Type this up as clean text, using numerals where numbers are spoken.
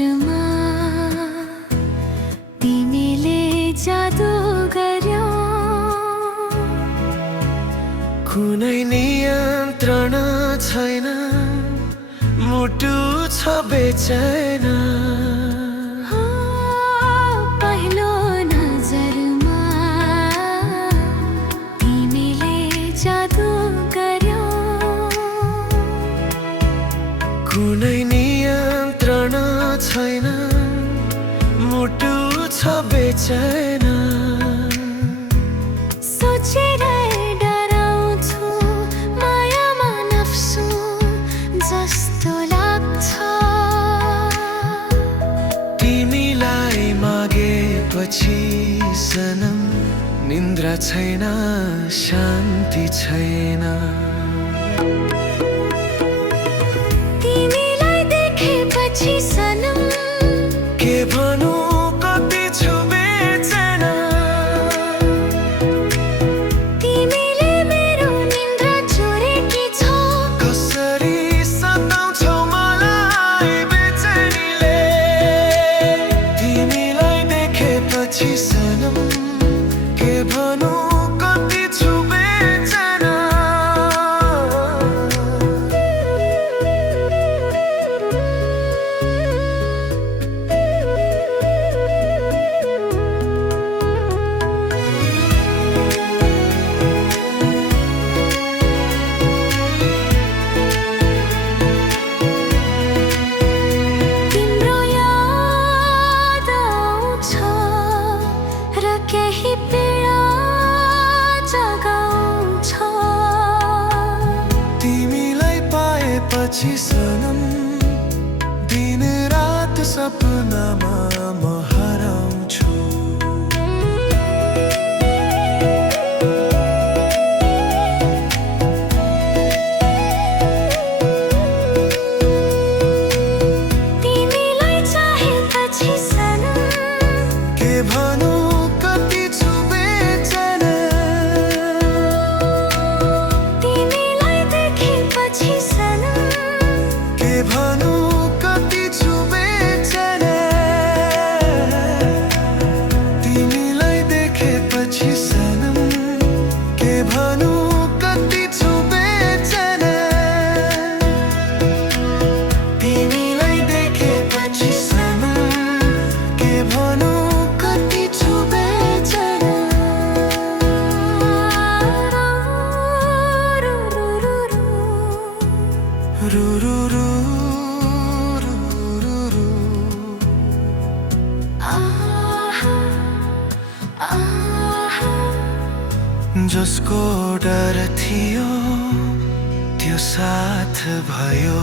नजरमा तिमीले जादु गर्यो कुनै नियन्त्रण छैन मुटु छ बेचैन पहिलो नजरमा तिमीले जादु गर्यो कुनै नियन्त्रण छैन मुटु छ बेचैन सोचेर डराउँछु मायामा नफ्सु जस्तो लाग्छ तिमीलाई मागेपछि सनम निन्द्रा छैन शान्ति छैन तिमीलाई देखेपछि सनम के भनौँ कति छु बेचैन तिमीले मेरो निन्द्रा चोरेकी छौ कसरी सताउँछौ मलाई बेचैनीले तिमीलाई देखेपछि सनम के भनौँ कति छु बेचैन तिम्रो याद आउँछ र केही पीडा जगाउँछ तिमीलाई पाएपछि सनम दिन रात सपनामा म हराउँछु तिमीलाई चाहेपछि सनम के भनौँ कति छु बेचैन तिमीलाई देखेपछि सनम के भनौँ कति छु बेचैन तिमीलाई देखेपछि सनम के भनौँ कति छु बेचैन तिमीलाई देखेपछि सनम के भनौँ कति छु बेचैन रु रु रु रु रु रु जसको डर थियो त्यो साथ भयो